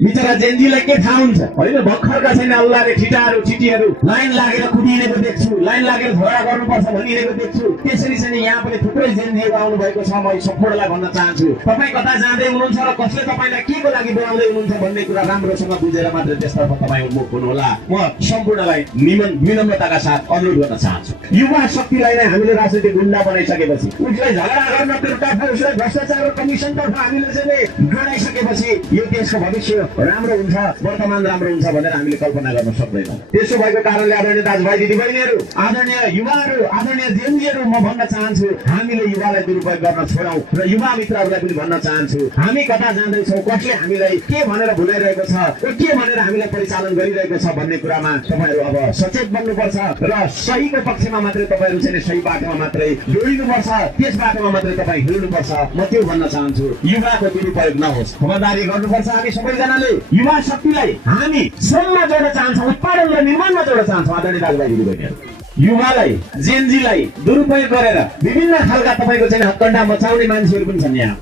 बिचरा जेन्जीलाई के थाहा हुन्छ होइन भर्खरका छैन अल्लाहले छिटीहरू लाइन लागेर कुदिरहेको देख्छु लाइन लागेर झगडा गर्नुपर्छ भनिरहेको देख्छु त्यसरी चाहिँ यहाँ पनि थुप्रै जेन्जीहरू आउनु भएको छ म सम्पूर्णलाई भन्न चाहन्छु तपाईँ कता जाँदै हुनुहुन्छ र कसले तपाईँलाई के को लागि बोलाउँदै हुनुहुन्छ भन्ने कुरा राम्रोसँग बुझेर मात्र त्यसतर्फ तपाईँ उन्मुख हुनुहोला म सम्पूर्णलाई विनम्रताका साथ अनुरोध गर्न चाहन्छु युवा शक्तिलाई नै हामीले राजनीतिक गुन्डा बनाइसकेपछि उसलाई झगडा गर्न तर्फ उसलाई भ्रष्टाचार कमिसनतर्फ हामीले चाहिँ जोडाइसकेपछि यो देशको भविष्य राम्रो हुन्छ वर्तमान राम्रो हुन्छ भनेर हामीले कल्पना गर्न सक्दैनौँ त्यसो भएको कारणले आदरणीय दाजुभाइ दिदीबहिनीहरू आदरणीय युवाहरू आदरणीय जेनजीहरू म भन्न चाहन्छु हामीले युवालाई दुरुपयोग गर्न छोडौँ र युवा मित्रहरूलाई पनि भन्न चाहन्छु हामी कता जाँदैछौँ कसले हामीलाई के भनेर भुलाइरहेको छ र के भनेर हामीलाई परिचालन गरिरहेको छ भन्ने कुरामा तपाईँहरू अब सचेत बन्नुपर्छ र सहीको पक्षमा मात्रै तपाईँहरू चाहिँ सही बाटोमा मात्रै जोडिनुपर्छ त्यस बाटोमा मात्रै तपाईँ हिँड्नुपर्छ म त्यो भन्न चाहन्छु युवाको दुरुपयोग नहोस् खबरदारी गर्नुपर्छ हामी सबैजनाले युवा शक्तिलाई हामी श्रममा जोड्न चाहन्छौँ उत्पादन र निर्माणमा जोड्न चाहन्छौँ आदरणीय दाजुभाइ दिदीबहिनीहरू युवालाई जेनजीलाई दुरुपयोग गरेर विभिन्न खालका तपाईँको चाहिँ हत्कण्डा मचाउने मान्छेहरू पनि छन् यहाँ